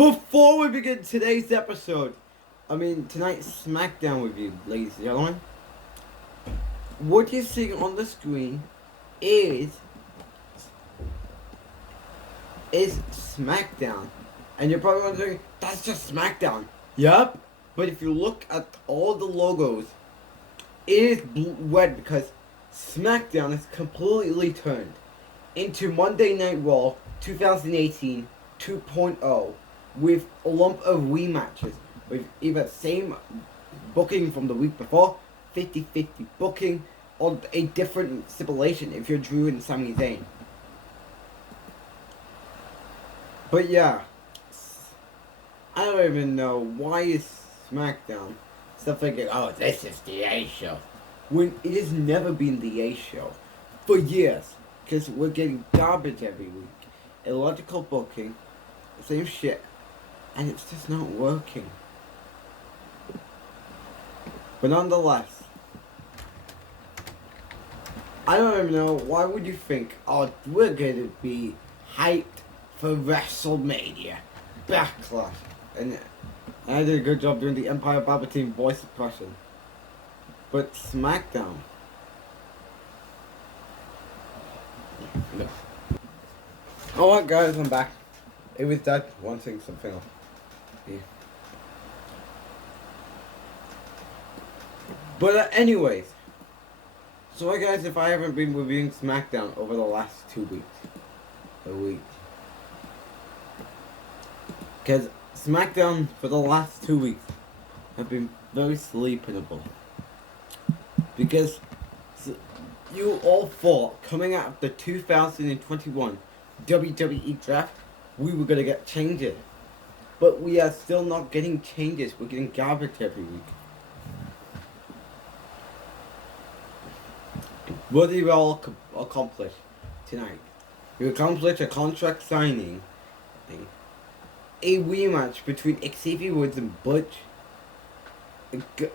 Before we begin today's episode, tonight's SmackDown review, ladies and gentlemen, what you're seeing on the screen is SmackDown. And you're probably wondering, that's just SmackDown. Yup, but if you look at all the logos, it is red because SmackDown is completely turned into Monday Night Raw 2018 2.0 with a lump of rematches with either same booking from the week before, 50-50 booking, or a different stipulation if you're Drew and Sami Zayn. But yeah, I don't even know why is SmackDown still thinking, oh, this is the A show, when it has never been the A show for years, because we're getting garbage every week, illogical booking, same shit, and it's just not working. But nonetheless, I don't even know, why would you think, oh, we're gonna be hyped for WrestleMania Backlash? And I did a good job doing the Empire Palpatine voice impression. But SmackDown. No. Alright guys, I'm back. It was Dad wanting something off. Yeah. But anyways. So guys, if I haven't been reviewing SmackDown over the last 2 weeks. A week. Because SmackDown for the last 2 weeks have been very sleepable. Because you all thought coming out of the 2021 WWE draft, we were going to get changes. But we are still not getting changes. We're getting garbage every week. What did we all accomplish tonight? We accomplished a contract signing, a rematch between Xavier Woods and Butch,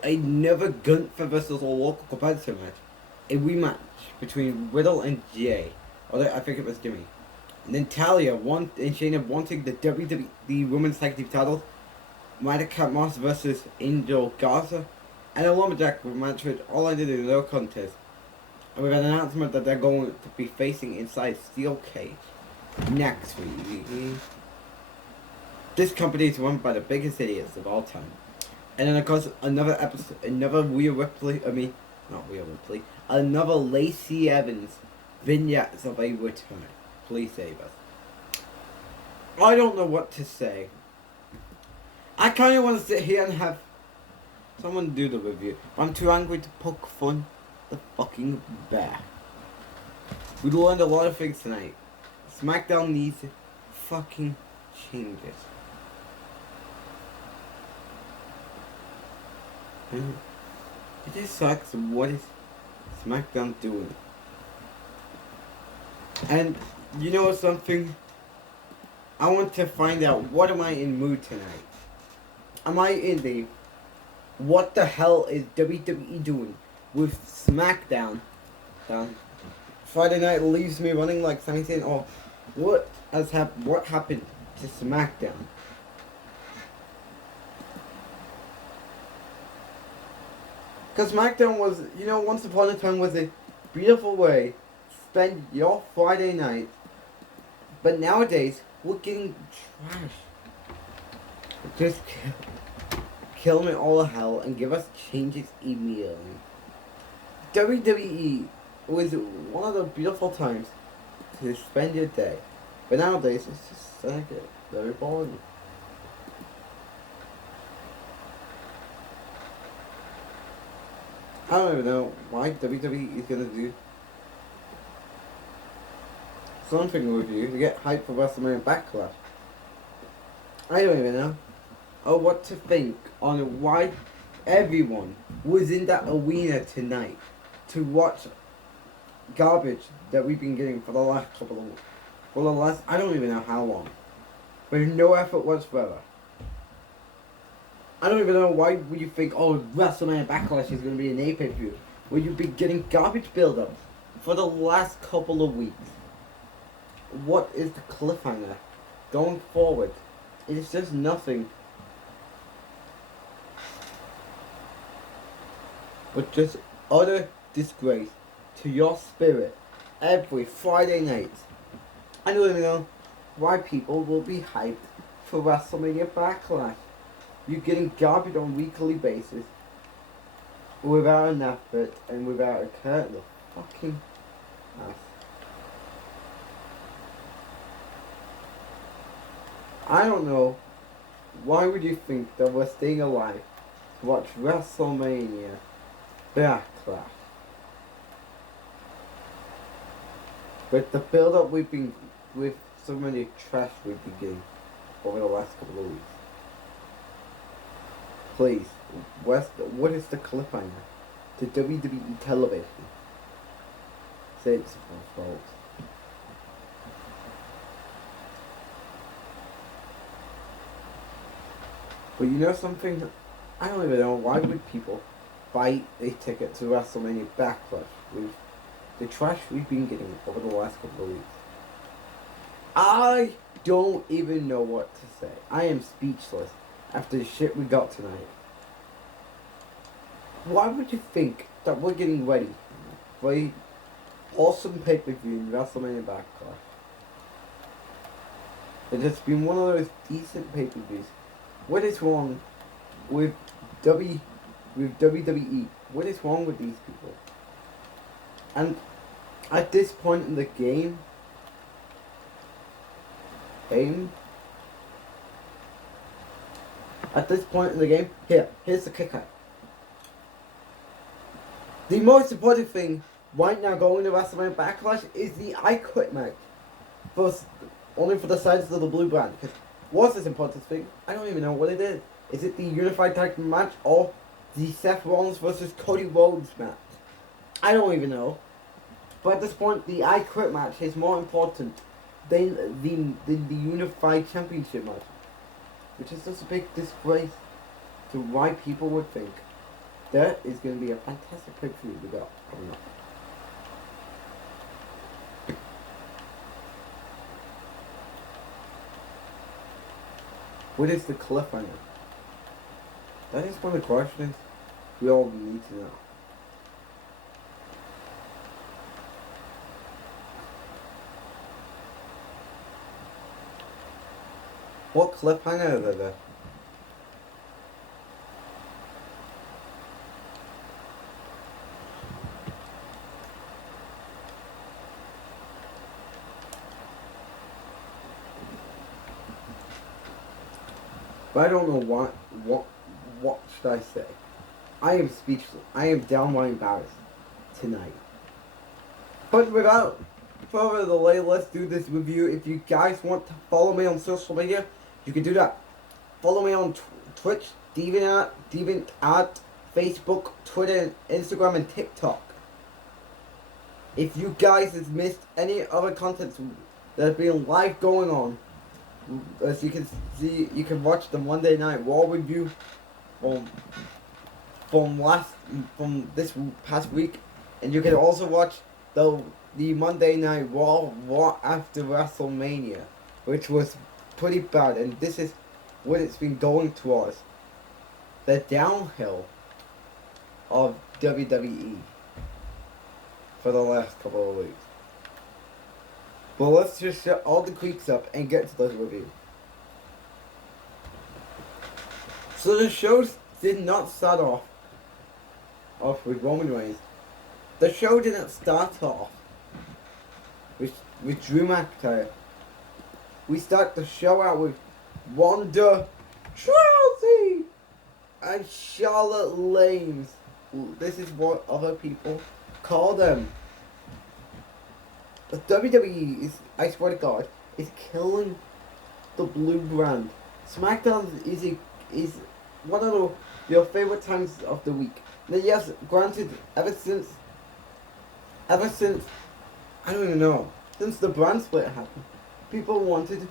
another Gunther versus a local competitor match, a rematch between Riddle and Jay, or I think it was Jimmy, and then Talia and Shayna wanting the WWE Women's Tag Team titles, Madcap Moss versus Angel Garza, and a Lumberjack match which all ended in no contest. And with an announcement that they're going to be facing inside Steel Cage next week. This company is run by the biggest idiots of all time. And then of course another episode, another another Lacey Evans vignettes of a return. Please save us. I don't know what to say. I kind of want to sit here and have someone do the review. I'm too angry to poke fun the fucking bear. We learned a lot of things tonight. SmackDown needs fucking changes. It just sucks. What is SmackDown doing? And you know something? I want to find out, what am I in mood tonight? Am I in the what the hell is WWE doing with SmackDown? Friday night leaves me running like Sami Zayn, or what happened to SmackDown? Because SmackDown was, once upon a time was a beautiful way to spend your Friday night. But nowadays, we're getting trash. Just kill me all the hell and give us changes immediately. WWE was one of the beautiful times to spend your day. But nowadays, it's just very boring. I don't even know why WWE is gonna do something with you to get hyped for WrestleMania Backlash. I don't even know. Or what to think on why everyone was in that arena tonight to watch garbage that we've been getting for the last I don't even know how long. But no effort whatsoever. I don't even know why would you think, oh, WrestleMania Backlash is going to be an pay-per-view, where you've been getting garbage build-up for the last couple of weeks. What is the cliffhanger going forward? It's just nothing but just utter disgrace to your spirit every Friday night. I don't even know why people will be hyped for WrestleMania Backlash. You're getting garbage on a weekly basis without an effort and without a care. The fucking ass. I don't know. Why would you think that we're staying alive to watch WrestleMania Backlash? With the build-up we've been with so many trash we've been getting over the last couple of weeks. Please, what is the cliffhanger to WWE television? Say it's false. But you know something? I don't even know why would people buy a ticket to WrestleMania Backlash with the trash we've been getting over the last couple of weeks. I don't even know what to say. I am speechless after the shit we got tonight. Why would you think that we're getting ready for a awesome pay-per-view in WrestleMania Backlash? It has been one of those decent pay-per-views. What is wrong with WWE? What is wrong with these people? And at this point in the game, here's the kicker. The most important thing right now going to WrestleMania Backlash is the I Quit match. Only for the sides of the blue brand. Because what's this important thing? I don't even know what it is. Is it the Unified Tag Team match or the Seth Rollins versus Cody Rhodes match? I don't even know. But at this point, the I Quit match is more important than the Unified Championship match. Which is just a big disgrace to why people would think that is going to be a fantastic pay-per-view we got coming up. What is the cliffhanger? That is one of the questions we all need to know. What cliffhanger are there? But I don't know what should I say? I am speechless. I am downright embarrassed tonight. But without further delay, let's do this review. If you guys want to follow me on social media, you can do that. Follow me on Twitch, DeviantArt, Facebook, Twitter, Instagram, and TikTok. If you guys have missed any other content that has been live going on, as you can see, you can watch the Monday Night Raw review from this past week, and you can also watch the Monday Night Raw after WrestleMania, which was pretty bad, and this is what it's been going towards. The downhill of WWE for the last couple of weeks. But let's just shut all the creeks up and get to the review. So the show did not start off with Roman Reigns. The show didn't start off with Drew McIntyre. We start the show out with Ronda Rousey and Charlotte Lames. This is what other people call them. The WWE is, I swear to God, is killing the blue brand. SmackDown is one of your favorite times of the week. Now, yes, granted, ever since I don't even know, since the brand split happened, people wanted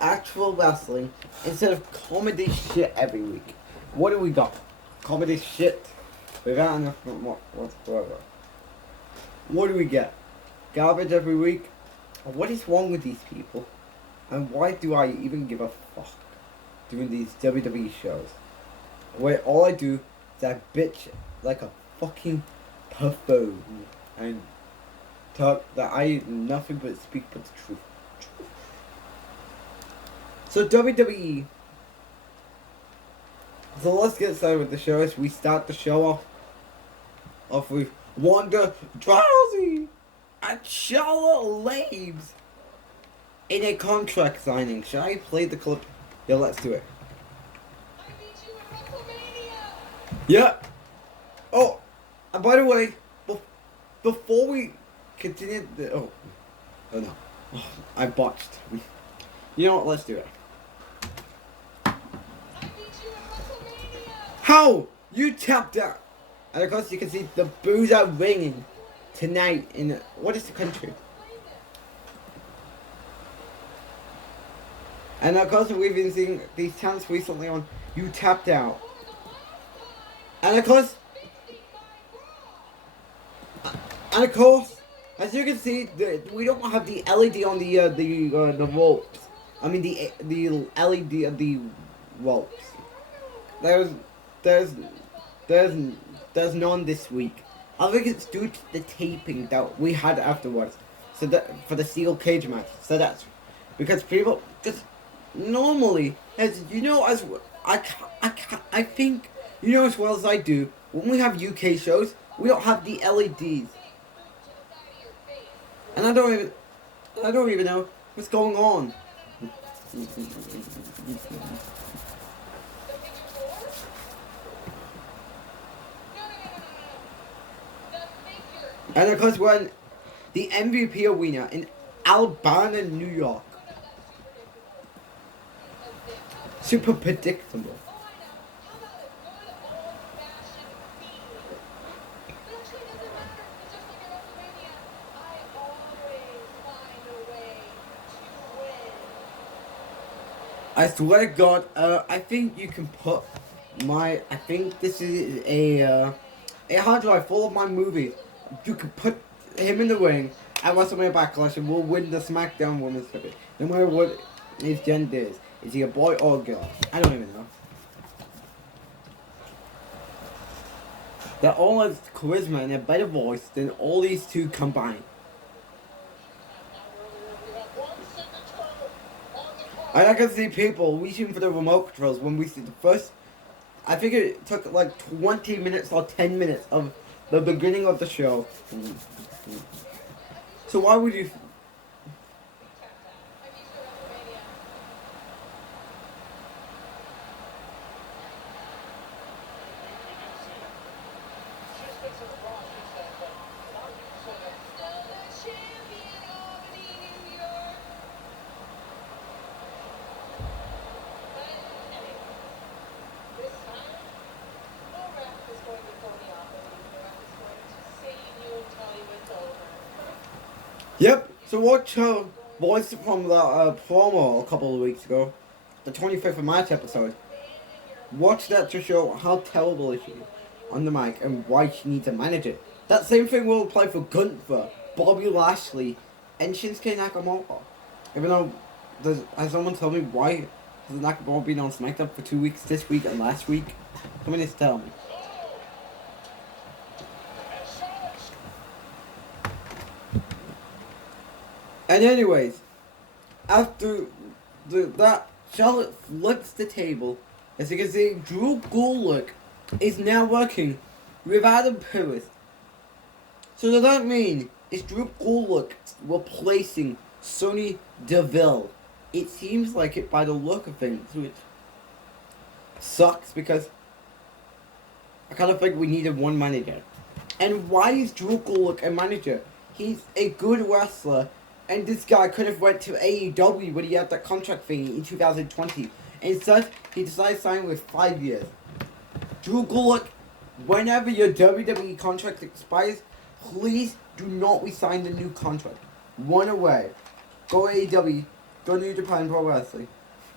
actual wrestling instead of comedy shit every week. What do we got? Comedy shit without enough whatsoever. What do we get? Garbage every week? What is wrong with these people? And why do I even give a fuck doing these WWE shows? Where all I do is I bitch like a fucking puffo and talk that I nothing but speak but the truth. So WWE. So let's get started with the show. As we start the show off with Wanda Drowsy and Charlotte Labes in a contract signing. Should I play the clip? Yeah, let's do it. I beat you at WrestleMania. Yeah. Oh, and by the way, before we continue the oh no, I botched. You know what? Let's do it. I beat you at WrestleMania. How you tapped out, and of course you can see the boos are ringing tonight in what is the country? And of course we've been seeing these chants recently on You Tapped Out. And of course, as you can see, we don't have the LED on the ropes. I mean the LED of the ropes. There's none this week. I think it's due to the taping that we had afterwards. So that for the steel cage match. So that's because people just normally, as you know, as I think you know as well as I do, when we have UK shows, we don't have the LEDs, and I don't even know what's going on. And of course, we're in the MVP arena in Albana, New York. Super predictable. I swear to God, I think you can put my. I think this is a hard drive full of my movies. You can put him in the ring at WrestleMania Backlash and we'll win the SmackDown Women's Championship. No matter what his gender is. Is he a boy or a girl? I don't even know. They're all has charisma and a better voice than all these two combined. And I can see people reaching for the remote controls when we see the first. I think it took like 20 minutes or 10 minutes of the beginning of the show. So why would you? Yep, so watch her voice from the promo a couple of weeks ago, the 25th of March episode. Watch that to show how terrible is she on the mic and why she needs a manager. That same thing will apply for Gunther, Bobby Lashley, and Shinsuke Nakamura. Even though, has someone told me why has Nakamura been on SmackDown for 2 weeks, this week and last week? Someone needs to tell me. And anyways, after that, Charlotte flips the table. As you can see, Drew Gulak is now working with Adam Pearce. So does that mean is Drew Gulak replacing Sonya Deville? It seems like it by the look of things, which sucks because I kind of think we needed one manager. And why is Drew Gulak a manager? He's a good wrestler. And this guy could have went to AEW when he had that contract thingy in 2020. Instead, he decided to sign with 5 years. Drew Gulak, whenever your WWE contract expires, please do not resign the new contract. Run away. Go AEW. Go New Japan Pro Wrestling.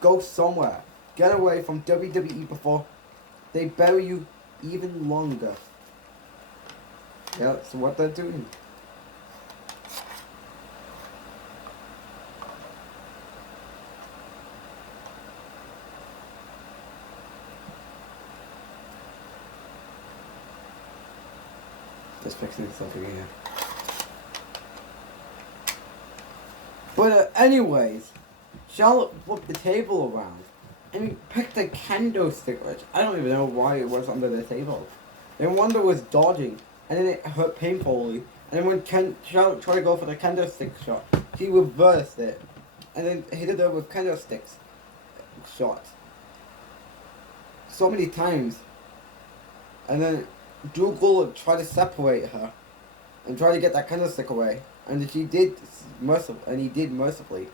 Go somewhere. Get away from WWE before they bury you even longer. Yeah, that's what they're doing. Just fixing stuff again. But anyways, Charlotte flipped the table around and picked a kendo stick, which I don't even know why it was under the table. Then Wanda was dodging, and then it hurt painfully. And then when Charlotte tried to go for the kendo stick shot, she reversed it, and then hit her with kendo sticks shots. So many times. And then Drew Gulak tried to separate her and try to get that kendo stick away. And he did mercifully.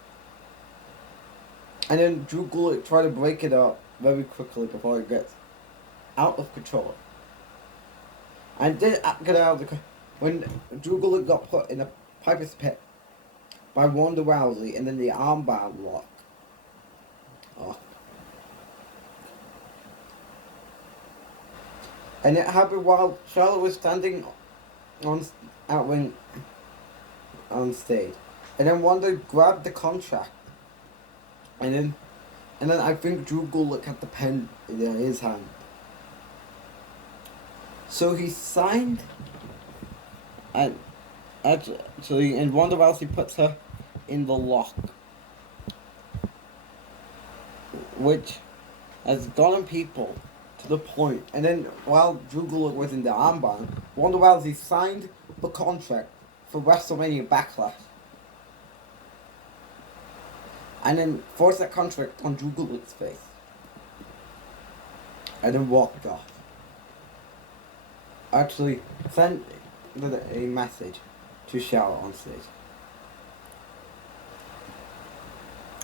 And then Drew Gulak tried to break it up very quickly before it gets out of control. And did get out of the when Drew Gulak got put in a Piper's Pit by Ronda Rousey, and then the armbar lock. Oh. And it happened while Charlotte was standing on stage, and then Wanda grabbed the contract, and then I think Drew Gulak had the pen in his hand. So he signed, and Ronda Rousey puts her in the lock, which has gotten people to the point. And then while Drew Gulak was in the armband, Ronda Rousey signed the contract for WrestleMania Backlash, and then forced that contract on Drew Gulak's face, and then walked off. Actually sent a message to Charlotte on stage.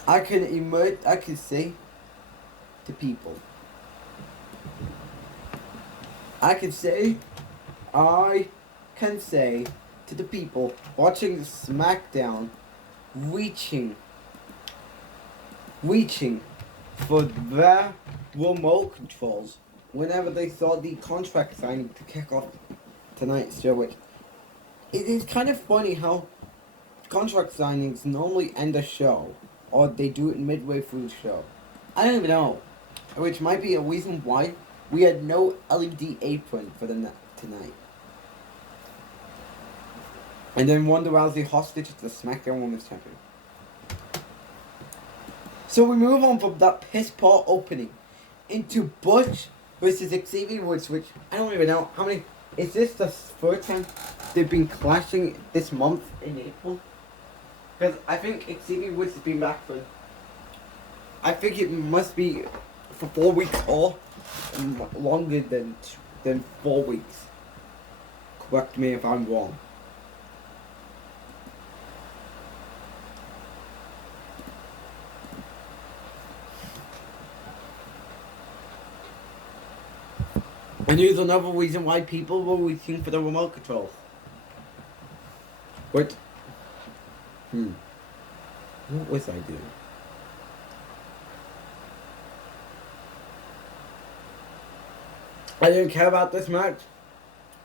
I can say to people, I can say to the people watching SmackDown, reaching for their remote controls whenever they saw the contract signing to kick off tonight's show. Which it is kind of funny how contract signings normally end a show, or they do it midway through the show. I don't even know, which might be a reason why we had no LED apron for the tonight. And then Ronda Rousey hostage to the SmackDown Women's Champion. So we move on from that piss poor opening into Butch versus Xavier Woods, which I don't even know how many. Is this the third time they've been clashing this month in April? Because I think Xavier Woods has been back for. I think it must be for 4 weeks or longer than 4 weeks. Correct me if I'm wrong. And here's another reason why people were reaching for the remote controls. What was I doing? I didn't care about this match.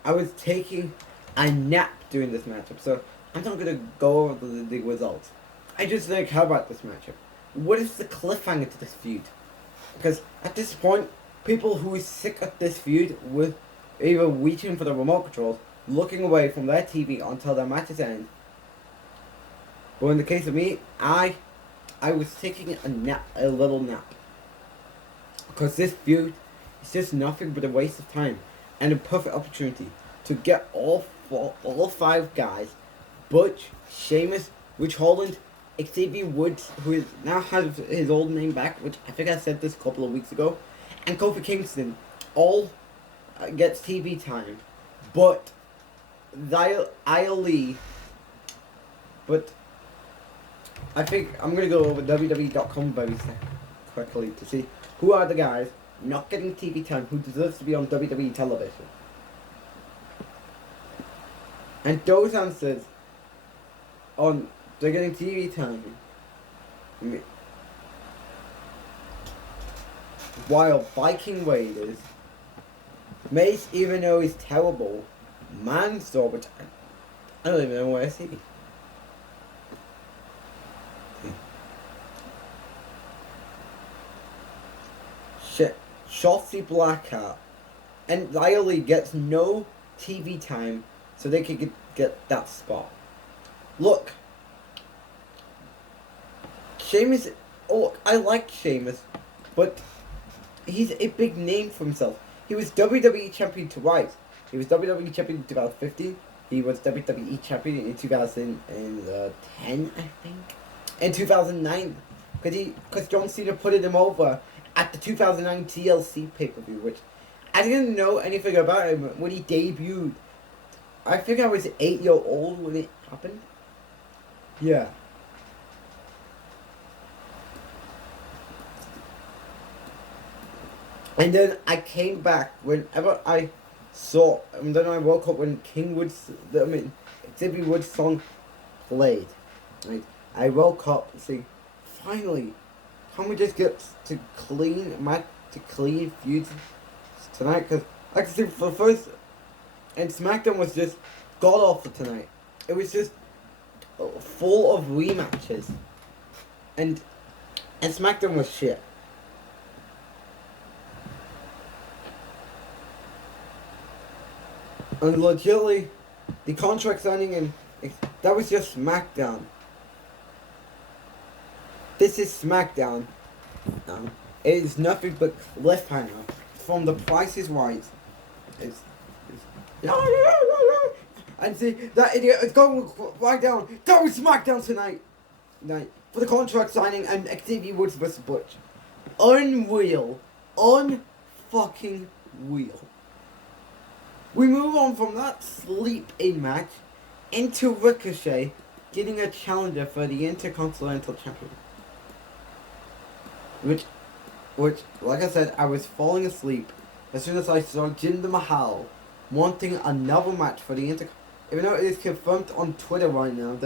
I was taking a nap during this matchup, so I'm not gonna go over the results. I just didn't care about this matchup. What is the cliffhanger to this feud? Because at this point, people who are sick of this feud with either reaching for the remote controls, looking away from their TV until their matches end. But in the case of me, I was taking a little nap. Because this feud is just nothing but a waste of time and a perfect opportunity to get all 5 guys, Butch, Sheamus, Rich Holland, Xavier Woods, who now has his old name back, which I think I said this a couple of weeks ago, and Kofi Kingston, all gets TV time, but but I think I'm going to go over WWE.com very quickly to see who are the guys not getting TV time who deserves to be on WWE television. And those answers on they're getting TV time. While Viking Raiders, Mace, even though he's terrible, Mansoor, but I don't even know where I see. Shotzi Blackheart, and Riley gets no TV time so they could get that spot. Look, Sheamus. Oh, I like Sheamus, but he's a big name for himself. He was WWE champion twice. He was WWE champion in 2015. He was WWE champion in 2010, I think. In 2009, because John Cena put him over at the 2009 TLC pay-per-view, which I didn't know anything about him when he debuted. I think I was 8 years old when it happened. Yeah. And then I came back whenever I saw, and then I woke up when Xavier Woods' song played. Right? I woke up and saying, finally, can we just get to clean feuds tonight? Because like I said, for the first, and SmackDown was just god awful tonight. It was just full of rematches, and SmackDown was shit. And legitimately, the contract signing and that was just SmackDown. This is SmackDown. It is nothing but cliffhanger from The Price is Right. It's and see that idiot is going right down. That was SmackDown tonight for the contract signing and Xavier Woods vs Butch. Unreal, unfucking real. We move on from that sleep-in match into Ricochet getting a challenger for the Intercontinental Champion. Which, like I said, I was falling asleep as soon as I saw Jinder Mahal wanting another match for the Intercontinental. Even though it is confirmed on Twitter right now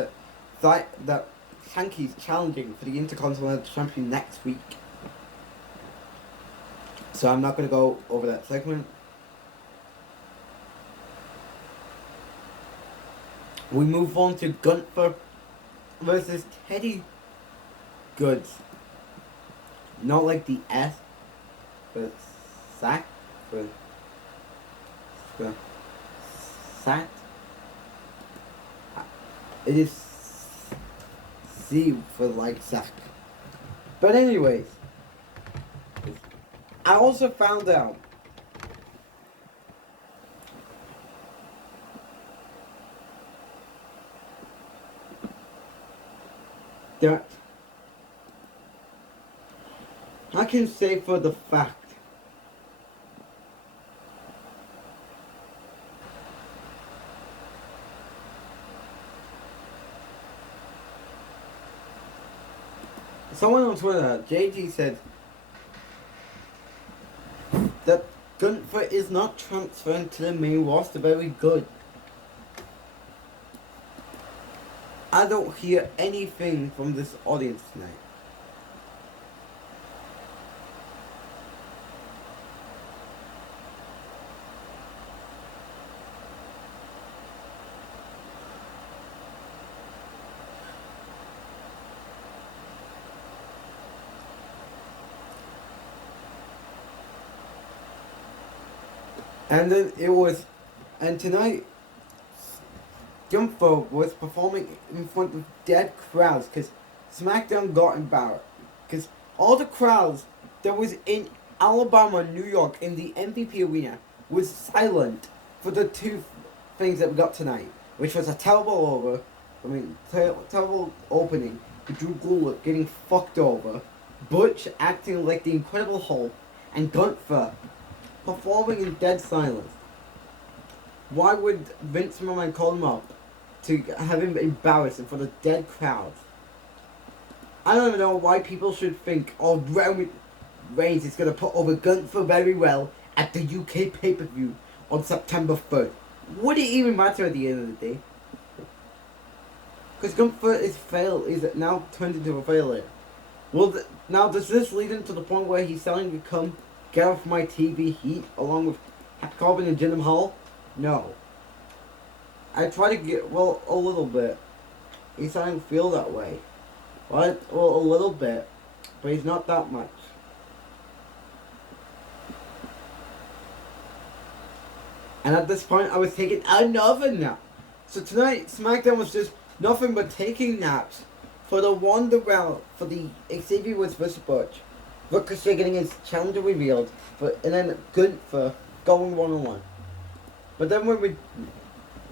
that Hanky's challenging for the Intercontinental Champion next week. So I'm not going to go over that segment. We move on to Gunther versus Teddy Goods. Not like the S, but Sack, but Sat. It is C for like Sack. But anyways, I also found out that I can say for the fact someone on Twitter, JG, said that Gunther is not transferring to the main roster very good. I don't hear anything from this audience tonight. And then and tonight, Gunther was performing in front of dead crowds because SmackDown got embarrassed. Because all the crowds that was in Alabama, New York, in the MVP arena was silent for the two things that we got tonight, which was a terrible opening, Drew Gulak getting fucked over, Butch acting like the Incredible Hulk, and Gunther performing in dead silence. Why would Vince McMahon call him up to have him embarrassed in front of dead crowds? I don't even know why people should think, oh, Roman Reigns is going to put over Gunther very well at the UK pay-per-view on September 3rd. Would it even matter at the end of the day? Because Gunther is now turned into a failure. Well, now does this lead him to the point where he's selling to become Get Off My TV Heat along with Happy Corbin and Jinder Mahal? No. I try to get, well, a little bit. He's starting to feel that way. Well, a little bit, but he's not that much. And at this point, I was taking another nap. So tonight, SmackDown was just nothing but taking naps for the Wonder Round for the Xavier Woods vs. Butch. Ricochet getting his challenger revealed, and then Gunther going 1-on-1.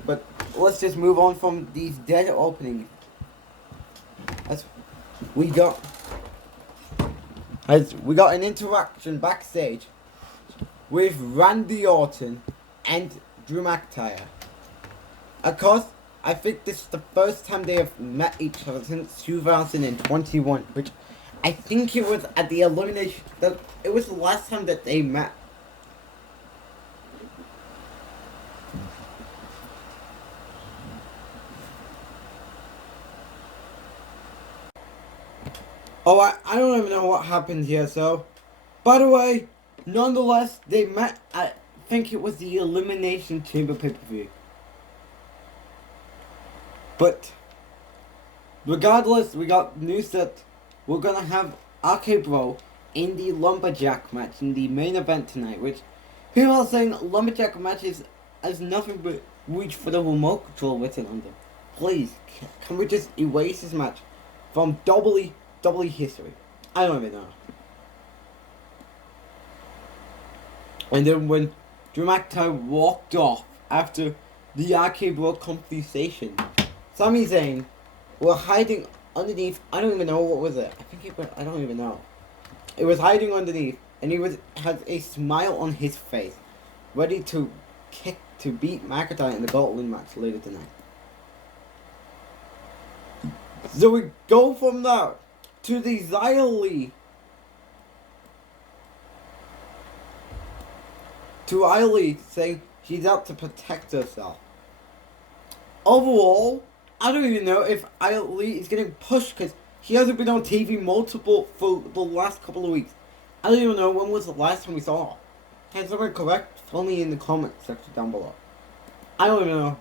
But let's just move on from these dead openings. As we got an interaction backstage with Randy Orton and Drew McIntyre. Of course, I think this is the first time they have met each other since 2021, which I think it was at the Elimination. It was the last time that they met. Oh, I don't even know what happened here, so. By the way, nonetheless, they met at, I think it was the Elimination Chamber pay-per-view. But, regardless, we got news that we're gonna have RK Bro in the Lumberjack match in the main event tonight, which people are saying Lumberjack matches has nothing but reach for the remote control written on them. Please, can we just erase this match from WWE history? I don't even know. And then when Drew McIntyre walked off after the RK Bro conversation, Sami Zayn were hiding underneath. I don't even know what was it. I think it was. I don't even know. It was hiding underneath, and had a smile on his face, ready to beat McIntyre in the Gauntlet match later tonight. So we go from that to the Xia Li. To Xia Li saying she's out to protect herself. Overall, I don't even know if Xia Li is getting pushed because she hasn't been on TV multiple for the last couple of weeks. I don't even know when was the last time we saw her. Can someone correct? Tell me in the comment section down below. I don't even know.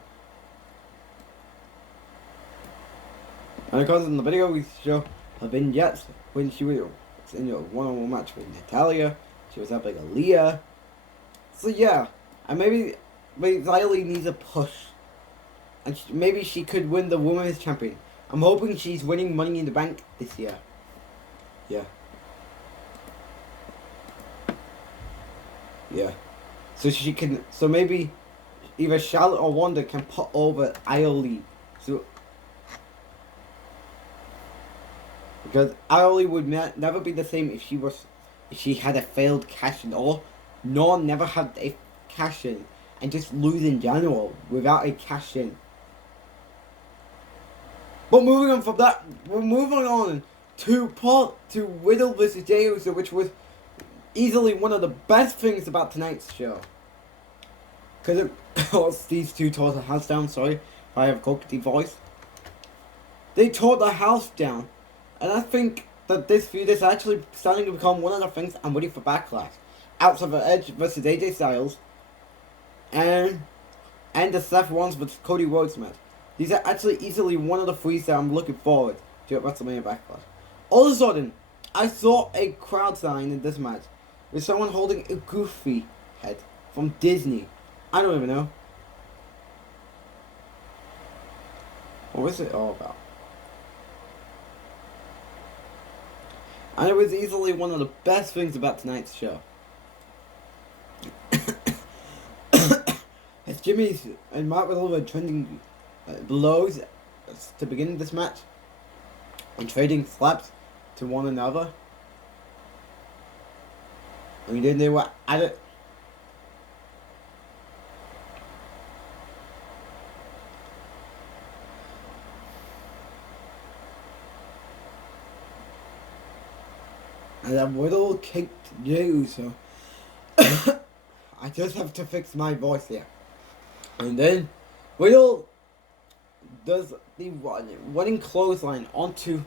And of course in the video we show her vignettes when she was in a one-on-one match with Natalya. She was helping Aaliyah. So yeah, and maybe Xia Li needs a push. And maybe she could win the Women's Champion. I'm hoping she's winning Money in the Bank this year. Yeah. Yeah. So maybe either Charlotte or Wanda can put over Xia Li. So, because Xia Li would never be the same if she had a failed cash-in, or never had a cash-in and just lose in general without a cash-in. But moving on from that, we're moving on to Riddle vs. Jey Uso, which was easily one of the best things about tonight's show. Because these two tore the house down, sorry if I have a cockney voice. They tore the house down. And I think that this feud is actually starting to become one of the things I'm ready for Backlash. Outside of Edge vs. AJ Styles. And the Seth Rollins vs. Cody Rhodes match. These are actually easily one of the three that I'm looking forward to at WrestleMania Backlash. All of a sudden, I saw a crowd sign in this match with someone holding a Goofy head from Disney. I don't even know. What was it all about? And it was easily one of the best things about tonight's show. As Jimmy's and Mark Riddle were trending blows to begin this match and trading slaps to one another. And then they were at it. And then Riddle kicked Jey Uso. I just have to fix my voice here. And then Riddle does the running clothesline onto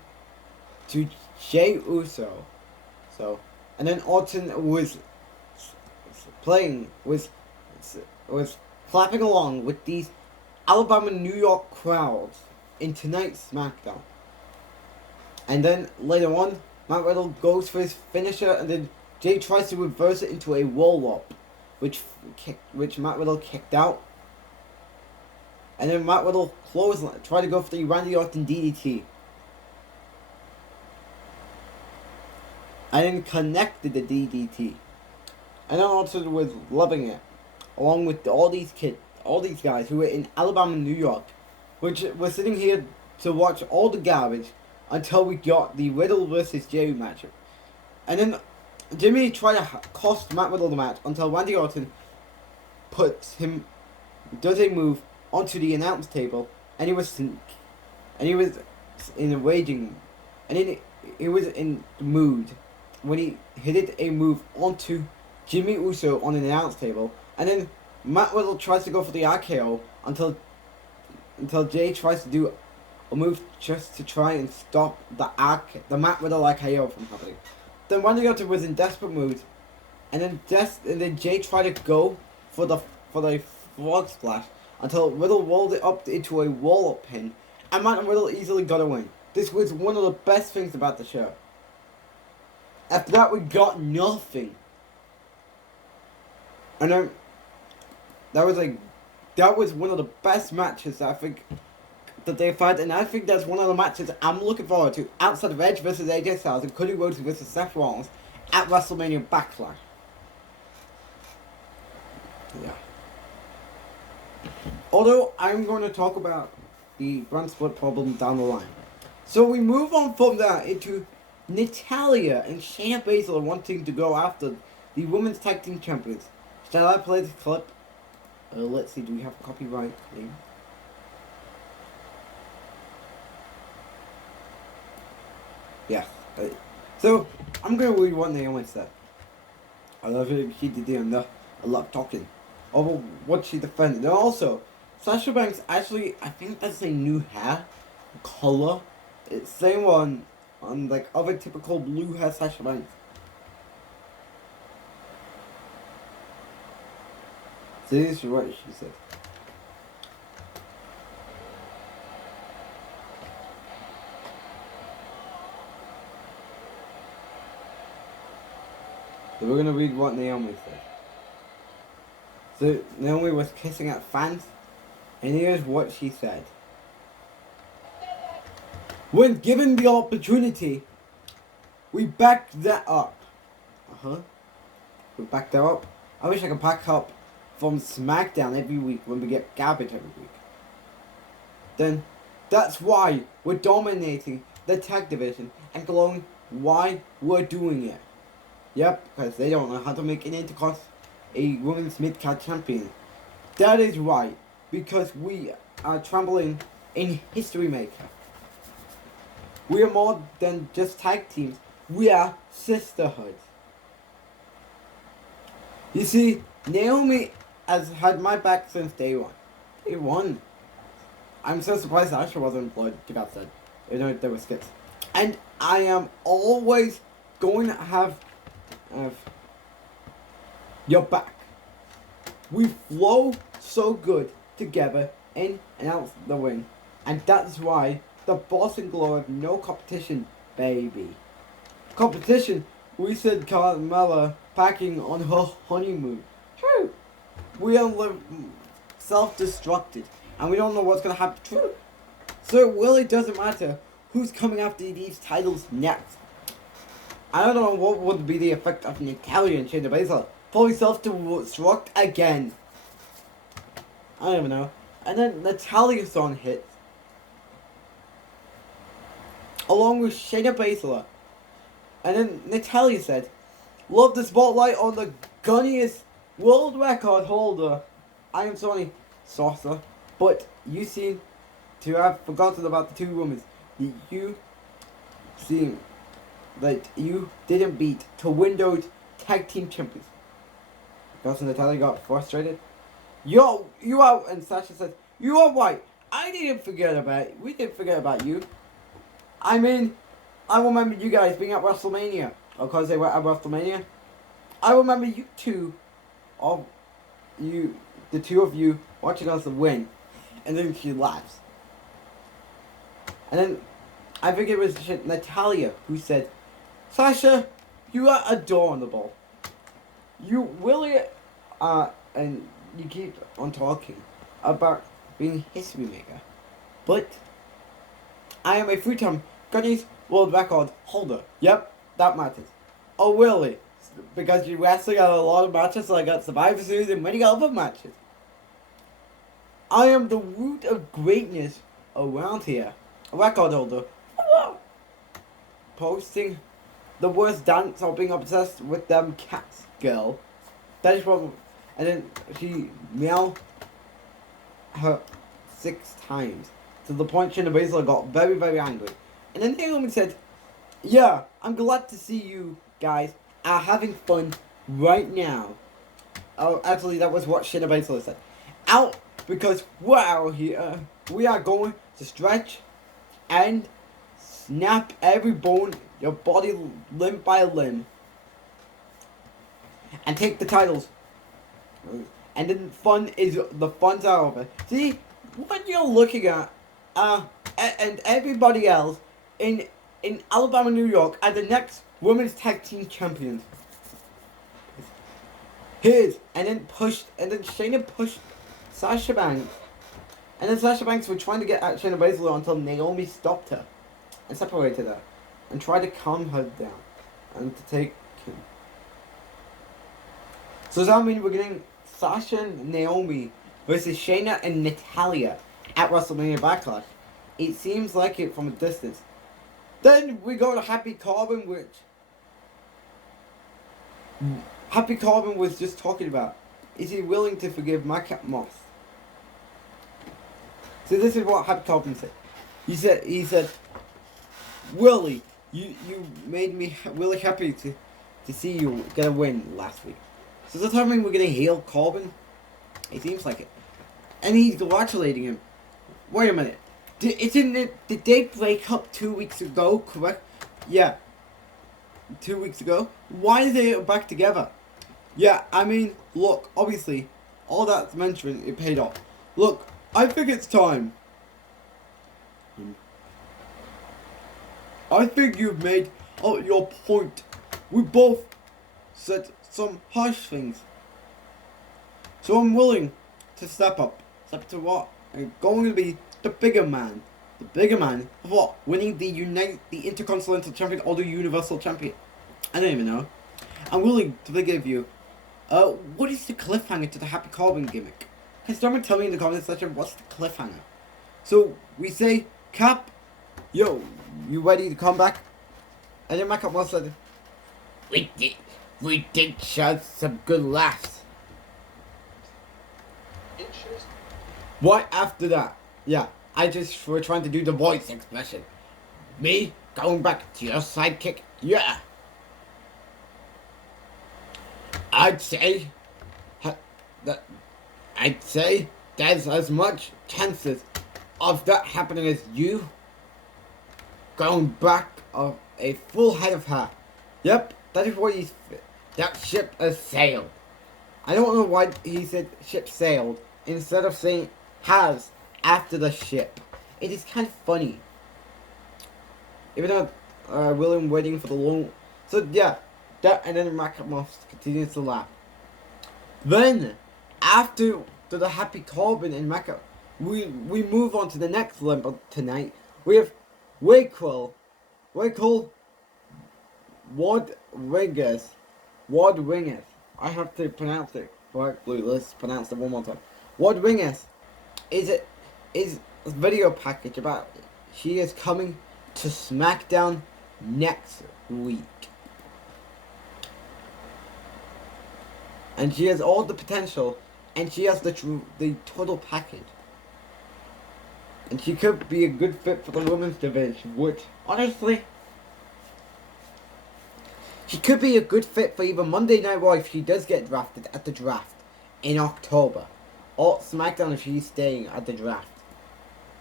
Jey Uso. So, and then Orton was clapping along with these Alabama, New York crowds in tonight's SmackDown. And then later on, Matt Riddle goes for his finisher, and then Jay tries to reverse it into a roll-up, which Matt Riddle kicked out. And then Matt Riddle tried to go for the Randy Orton DDT. And then connected the DDT. And then Orton was loving it. Along with all these guys who were in Alabama and New York. Which were sitting here to watch all the garbage until we got the Riddle versus Jey matchup. And then Jimmy tried to cost Matt Riddle the match until Randy Orton does a move onto the announce table, and he was in a raging, and then he was in the mood when he hit a move onto Jimmy Uso on an announce table, and then Matt Riddle tries to go for the RKO until Jay tries to do a move just to try and stop the Matt Riddle RKO from happening. Then Randy Orton was in desperate mood, and then Jay tried to go for the frog splash until Riddle rolled it up into a roll-up pin, and Matt Riddle easily got a win. This was one of the best things about the show. After that, we got nothing. And then that was one of the best matches that I think that they've had, and I think that's one of the matches I'm looking forward to outside of Edge versus AJ Styles and Cody Rhodes versus Seth Rollins at WrestleMania Backlash. Yeah. Although I'm going to talk about the brand split problem down the line. So we move on from that into Natalya and Shayna Baszler wanting to go after the Women's Tag Team Champions. Shall I play this clip? Let's see, do we have copyright claim? Yeah. So, I'm going to read what Naomi said. I love it. She did a lot of talking over what she defended. And also, Sasha Banks actually, I think that's a new hair color. It's same one on like other typical blue hair Sasha Banks. So this is what she said. So we're gonna read what Naomi said. So Naomi was kissing at fans, and here's what she said. When given the opportunity, we backed that up. We backed that up. I wish I could pack up from SmackDown every week when we get garbage every week. Then that's why we're dominating the tag division and glowing why we're doing it. Yep, because they don't know how to make an Intercontinental a women's mid-card champion. That is right, because we are trampling in history maker. We are more than just tag teams. We are sisterhoods. You see, Naomi has had my back since day one. Day one. I'm so surprised Asha wasn't employed, to that said. You know, there were skits. And I am always going to have your back. We flow so good together in and out the ring. And that's why the Boss and Glow have no competition, baby. Competition? We said Carmella packing on her honeymoon. True. We are self-destructed. And we don't know what's going to happen. True. So it really doesn't matter who's coming after these titles next. I don't know what would be the effect of Natalya and Shayna Baszler. Probably self-destruct again. I don't even know. And then Natalya's song hits. Along with Shayna Baszler. And then Natalya said, love the spotlight on the gunniest world record holder. I am sorry, Saucer, but you seem to have forgotten about the two women that you seem that you didn't beat to win those tag team champions. Because Natalya got frustrated. Yo, you are, and Sasha said, you are right. We didn't forget about you. I mean, I remember you guys being at WrestleMania. Of course they were at WrestleMania. I remember the two of you watching us win. And then she laughs. And then, I think it was Natalya who said, Sasha, you are adorable. You really and you keep on talking about being history maker. But I am a three-time Guinness World Record holder. Yep, that matters. Oh, really? Because you wrestling at a lot of matches, so I got Survivor Series and many other matches. I am the root of greatness around here. A record holder. Posting the worst dance or being obsessed with them cats, girl. That is what. And then she meowed her 6 times. To the point Shayna Baszler got very, very angry. And then Naomi said, yeah, I'm glad to see you guys are having fun right now. Oh, actually, that was what Shayna Baszler said. Out, because we're out here. We are going to stretch and snap every bone, your body limb by limb. And take the titles. And then the fun's are over. See, what you're looking at, and everybody else in Alabama, New York are the next women's tag team champions. And then Shayna pushed Sasha Banks. And then Sasha Banks were trying to get at Shayna Baszler until Naomi stopped her and separated her and tried to calm her down and to take him. So does that mean we're getting Sasha and Naomi versus Shayna and Natalya at WrestleMania Backlash? It seems like it from a distance. Then we go to Happy Corbin, which Happy Corbin was just talking about. Is he willing to forgive Madcap Moss? So this is what Happy Corbin said. He said, Willie, you made me really happy to see you get a win last week. So does that mean we're gonna heal Corbin? It seems like it. And he's congratulating him. Wait a minute. Did they break up 2 weeks ago, correct? Yeah. 2 weeks ago? Why are they back together? Yeah, I mean, look, obviously, all that's mentioned, it paid off. Look, I think it's time. I think you've made your point. We both said some harsh things. So I'm willing to step up. Step to what? I'm going to be the bigger man. The bigger man of what? Winning the Intercontinental Champion or the Universal Champion? I don't even know. I'm willing to forgive you. What is the cliffhanger to the Happy Corbin gimmick? Can someone tell me in the comment section what's the cliffhanger? So we say, Cap, yo, you ready to come back? And then Madcap Moss said, we did share some good laughs. Interesting. Right after that, yeah, I just were trying to do the voice expression. Me going back to your sidekick, yeah. I'd say there's as much chances of that happening as you going back of a full head of hair. Yep, that is what that ship has sailed. I don't know why he said ship sailed instead of saying has after the ship. It is kind of funny. Even though William waiting for the long. So yeah, that and then Madcap Moss continues to laugh. Then after the Happy Corbin and Madcap, we move on to the next limb tonight. We have Wade Wingers. I have to pronounce it correctly. Let's pronounce it one more time. Wade Wingers is a video package about she is coming to SmackDown next week. And she has all the potential, and she has the total package. And she could be a good fit for the women's division, which, honestly, she could be a good fit for either Monday Night Raw if she does get drafted at the draft in October, or SmackDown if she's staying at the draft.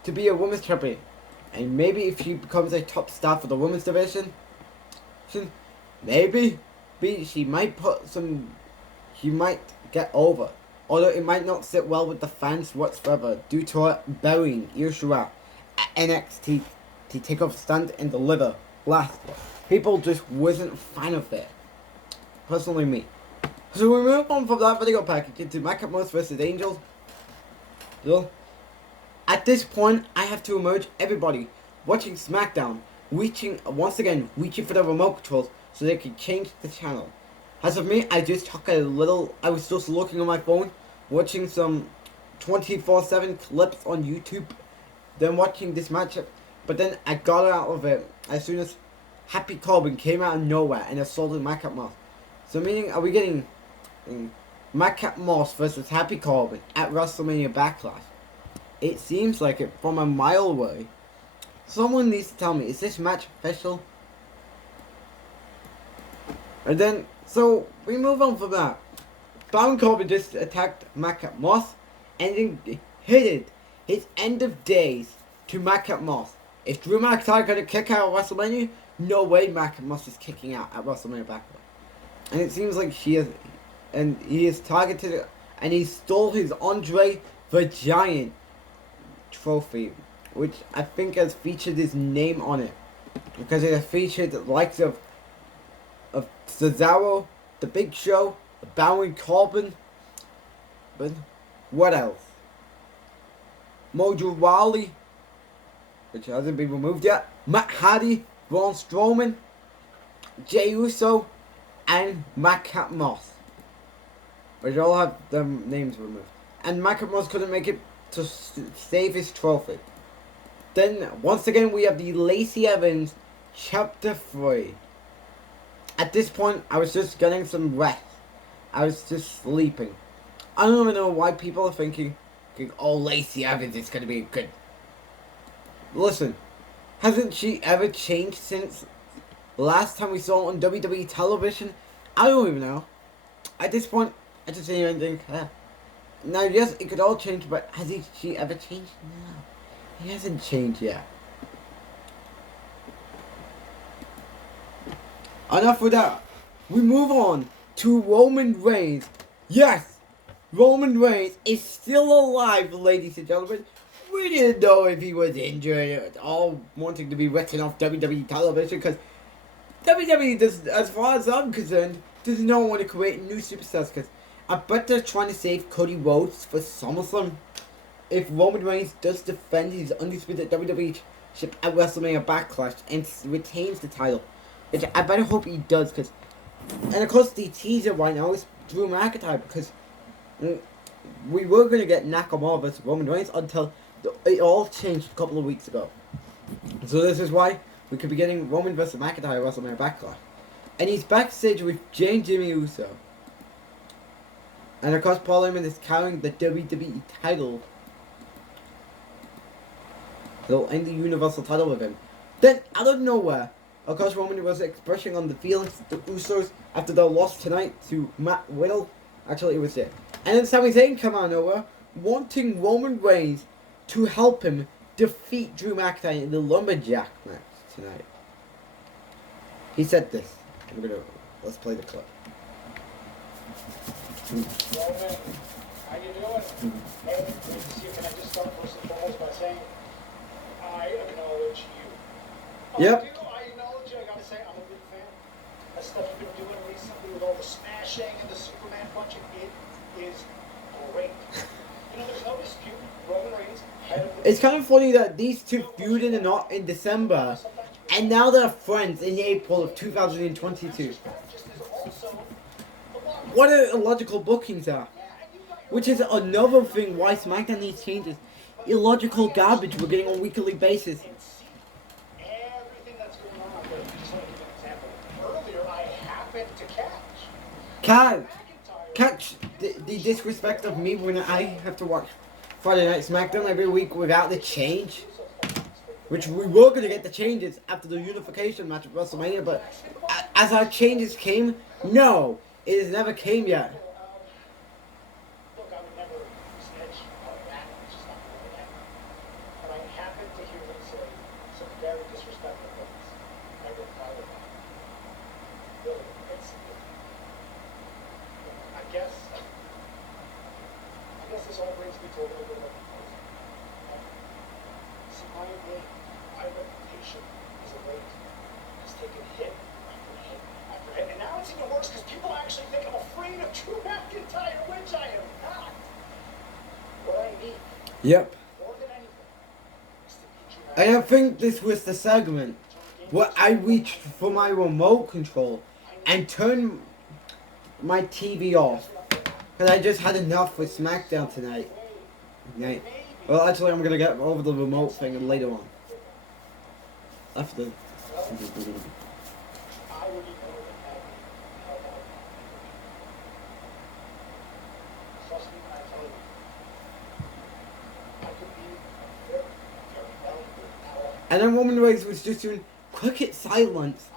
To be a women's champion. And maybe if she becomes a top star for the women's division, maybe she might she might get over. Although it might not sit well with the fans whatsoever due to her burying Ishura at NXT to take off stand and deliver last. People just wasn't a fan of it. Personally me. So we move on from that video package into Madcap Moss vs. Angels. At this point, I have to emerge everybody watching SmackDown, reaching for the remote controls so they can change the channel. As of me, I was just looking on my phone, watching some 24/7 clips on YouTube, then watching this matchup, but then I got out of it as soon as Happy Corbin came out of nowhere and assaulted Madcap Moss. So meaning, are we getting Madcap Moss versus Happy Corbin at WrestleMania Backlash? It seems like it from a mile away. Someone needs to tell me, is this match official? And then, so we move on from that. Baron Corbin just attacked Madcap Moss, hitting his end of days to Madcap Moss. If Drew McIntyre got a kick out of WrestleMania, no way Madcap Moss is kicking out at WrestleMania Backlash. And it seems like he is targeted, and he stole his Andre the Giant trophy, which I think has featured his name on it, because it has featured the likes of Cesaro, The Big Show, Baron Corbin, but what else? Mojo Rawley, which hasn't been removed yet, Matt Hardy, Braun Strowman, Jey Uso, and Madcap Moss, which all have their names removed. And Madcap Moss couldn't make it to save his trophy. Then, once again, we have the Lacey Evans Chapter 3. At this point, I was just getting some rest. I was just sleeping. I don't even know why people are thinking, oh, Lacey Evans is going to be good. Listen, hasn't she ever changed since last time we saw her on WWE television? I don't even know. At this point, I just didn't even think, Now, yes, it could all change, but has she ever changed? No. He hasn't changed yet. Enough with that. We move on to Roman Reigns. Yes, Roman Reigns is still alive, ladies and gentlemen. We didn't know if he was injured, all wanting to be written off WWE television, because WWE does, as far as I'm concerned, does not want to create new superstars, because I bet they're trying to save Cody Rhodes for SummerSlam. If Roman Reigns does defend his undisputed WWE ship at WrestleMania Backlash and retains the title, which I better hope he does, because, and of course the teaser right now is Drew McIntyre, because we were going to get Nakamura versus Roman Reigns until it all changed a couple of weeks ago. So this is why we could be getting Roman versus McIntyre at WrestleMania Backlash. And he's backstage with Jimmy Uso. And of course Paul Heyman is carrying the WWE title. They'll end the Universal title with him. Then, out of nowhere, of course Roman was expressing on the feelings of the Usos after their loss tonight to Matt Riddle. Actually, it was it. And then Sami Zayn came out of nowhere, wanting Roman Reigns to help him defeat Drew McIntyre in the Lumberjack match tonight. He said this. Let's play the clip. Roman, how you doing? Hey, great to see you. Can I just start first and foremost by saying I acknowledge you. Yep. I do. I acknowledge you. I gotta say, I'm a big fan. That stuff you've been doing recently with all the smashing and the Superman punching, it is great. You know, there's no dispute. Roman Reigns, head of the... It's kind of funny that these two feuded in December, and now they're friends in April of 2022. What illogical bookings are. Which is another thing why SmackDown needs changes. Illogical garbage we're getting on a weekly basis. Everything that's going on, but just want to give an example. Earlier, I happened to Catch the disrespect of me when I have to watch Friday Night SmackDown every week without the change. Which we were going to get the changes after the unification match at WrestleMania, but as our changes came, no, it has never came yet. Look, I would never snitch on that. It's just not going to happen. But I happened to hear them say some very disrespectful things. I get proud of that. Really, I guess this all brings me to a little bit of see, my reputation as a weight has taken hit after hit after hit. And now it's even worse because people actually think I'm afraid of Drew McIntyre, which I am not. What I need, Yep. more than anything, And I think this was the segment where I reached for my remote control and turned my TV off. Because I just had enough with SmackDown tonight. Right. Well, actually, I'm going to get over the remote thing later on. After. I would be more than happy to help out. Trust me when I tell you, I could be a very, very valuable ally. And then Roman Reigns was just doing cricket silence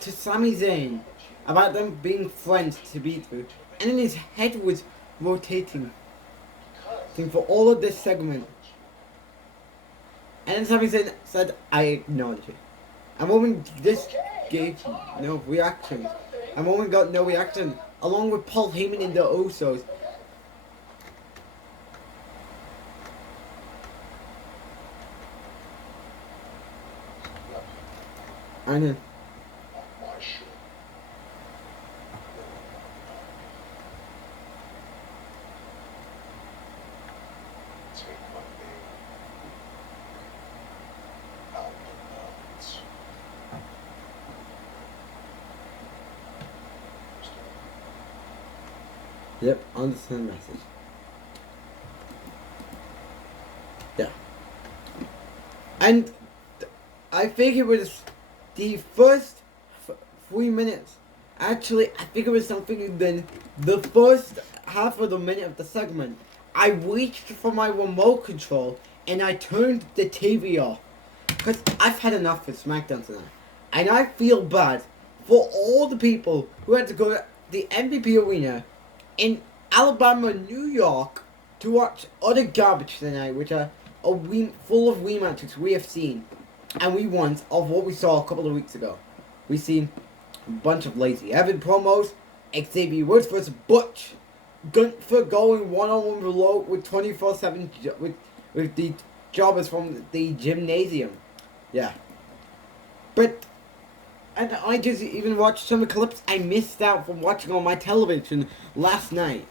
to Sami Zayn about them being friends to be through. And then his head was rotating for all of this segment. And then Sami Zayn said, I acknowledge it. And Roman just gave no reaction. And Roman got no reaction, along with Paul Heyman and the Usos. And then yep, understand the message. Yeah. And I think it was the first 3 minutes. Actually, I think it was something then the first half of the minute of the segment. I reached for my remote control and I turned the TV off. Because I've had enough with SmackDown tonight. And I feel bad for all the people who had to go to the MVP arena in Alabama, New York, to watch other garbage tonight, which are full of rematches we have seen and we want of what we saw a couple of weeks ago. We seen a bunch of lazy Evan promos, Xavier Woods versus Butch, Gunther going one-on-one below with 24/7 with the jobbers from the gymnasium. Yeah, but. And I just even watched some of the clips I missed out from watching on my television last night.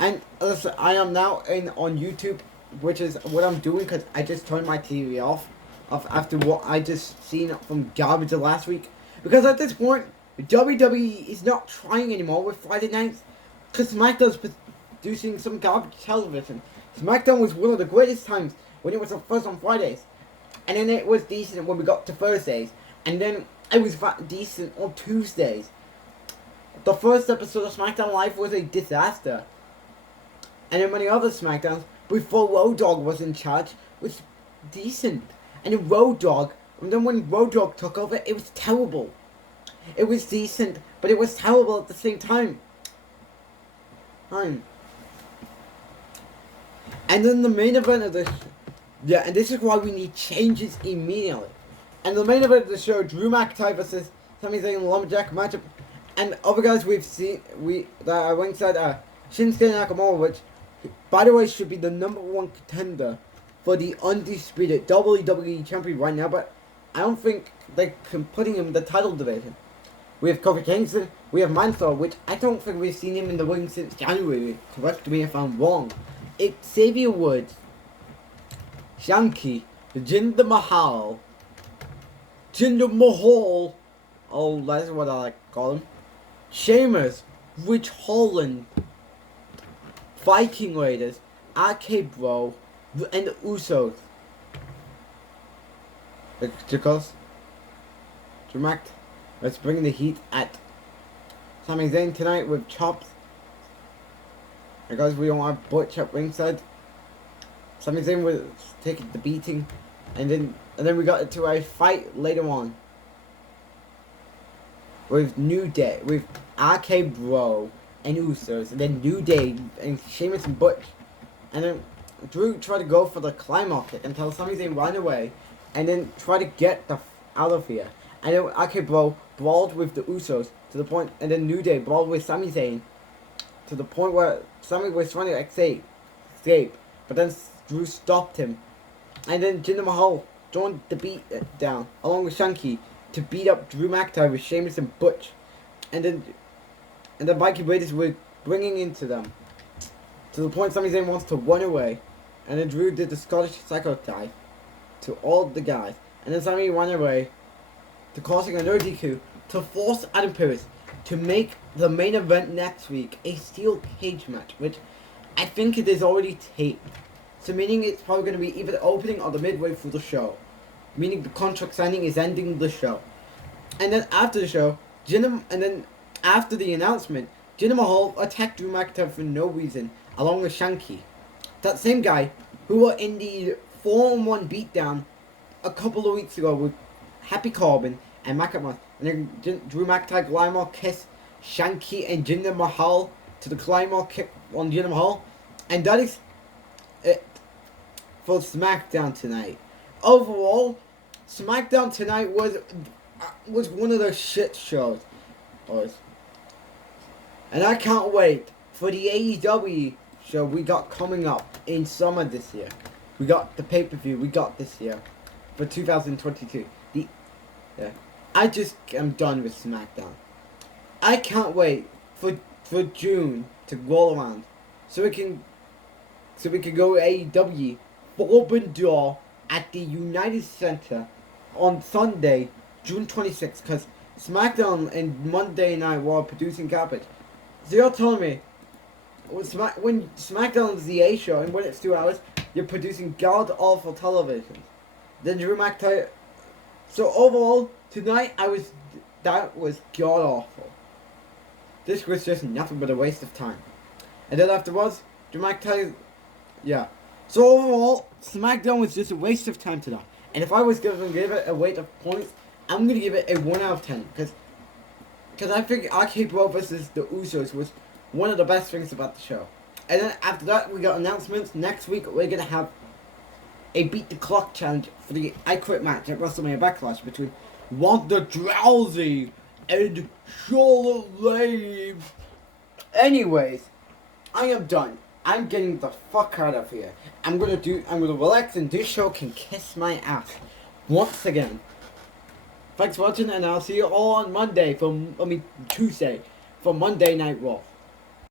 And listen, I am now on YouTube, which is what I'm doing because I just turned my TV off after what I just seen from garbage of last week. Because at this point, WWE is not trying anymore with Friday nights because SmackDown's producing some garbage television. SmackDown was one of the greatest times when it was first on Fridays. And then it was decent when we got to Thursdays. And then it was decent on Tuesdays. The first episode of SmackDown Live was a disaster. And then many other SmackDowns, before Road Dogg was in charge, was decent. And then when Road Dogg took over, it was terrible. It was decent, but it was terrible at the same time. And then the main event of the... Yeah, and this is why we need changes immediately. And the main event of the show, Drew McIntyre versus Sami Zayn Lumberjack matchup. And other guys we've seen, that are ringside are Shinsuke Nakamura, which, by the way, should be the #1 contender for the undisputed WWE champion right now, but I don't think they're putting him in the title division. We have Kofi Kingston, we have Mansoor, which I don't think we've seen him in the ring since January. Correct me if I'm wrong. It's Xavier Woods, Shanky, Jinder Mahal, oh, that's what I like to call him, Sheamus, Rich Holland, Viking Raiders, RK Bro, and the Usos. Chicos, Dramact, let's bring the heat at Sami Zayn tonight with chops. And guys, we don't have Butch at ringside. Sami Zayn was taking the beating, and then we got into a fight later on with New Day, with RK Bro and Usos, and then New Day and Sheamus and Butch, and then Drew tried to go for the climb-off kick until Sami Zayn ran away, and then tried to get out of here, and then RK Bro brawled with the Usos to the point, and then New Day brawled with Sami Zayn to the point where Sami was trying to escape, but then Drew stopped him. And then Jinder Mahal joined the beat down, along with Shanky, to beat up Drew McIntyre with Sheamus and Butch. And then the Viking Raiders were bringing into them, to the point Sami Zayn wants to run away. And then Drew did the Scottish Psycho dive. to all the guys, and then Sami went away to causing a no DQ to force Adam Pearce to make the main event next week a steel cage match, which I think it is already taped. So meaning it's probably going to be either the opening or the midway through the show. Meaning the contract signing is ending the show. And then after the show, after the announcement, Jinder Mahal attacked Drew McIntyre for no reason, along with Shanky. That same guy who were in the 4-on-1 beatdown a couple of weeks ago with Happy Corbin and McIntyre. And then Drew McIntyre Claymore kiss Shanky and Jinder Mahal to the Claymore kick on Jinder Mahal. And that is it for SmackDown tonight. Overall, SmackDown tonight was one of the shit shows, boys. And I can't wait for the AEW show we got coming up in summer this year. We got the pay-per-view we got this year for 2022. I just am done with SmackDown. I can't wait for June to roll around so we can go AEW Forbidden Door at the United Center on Sunday, June 26th, because SmackDown and Monday Night Raw are producing garbage. So you're telling me when SmackDown is the A show and when it's 2 hours, you're producing god-awful television. Then Drew McIntyre. So overall, tonight that was god-awful. This was just nothing but a waste of time. And then afterwards, Drew McIntyre, yeah. So overall, SmackDown was just a waste of time tonight. And if I was going to give it a weight of points, I'm going to give it a 1 out of 10. Because I think RK-Bro versus the Usos was one of the best things about the show. And then after that, we got announcements. Next week, we're going to have a Beat the Clock challenge for the I Quit match at WrestleMania Backlash between Ronda Rousey and Charlotte Flair. Anyways, I am done. I'm getting the fuck out of here. I'm gonna relax and this show can kiss my ass. Once again. Thanks for watching and I'll see you all on Tuesday for Monday Night Raw.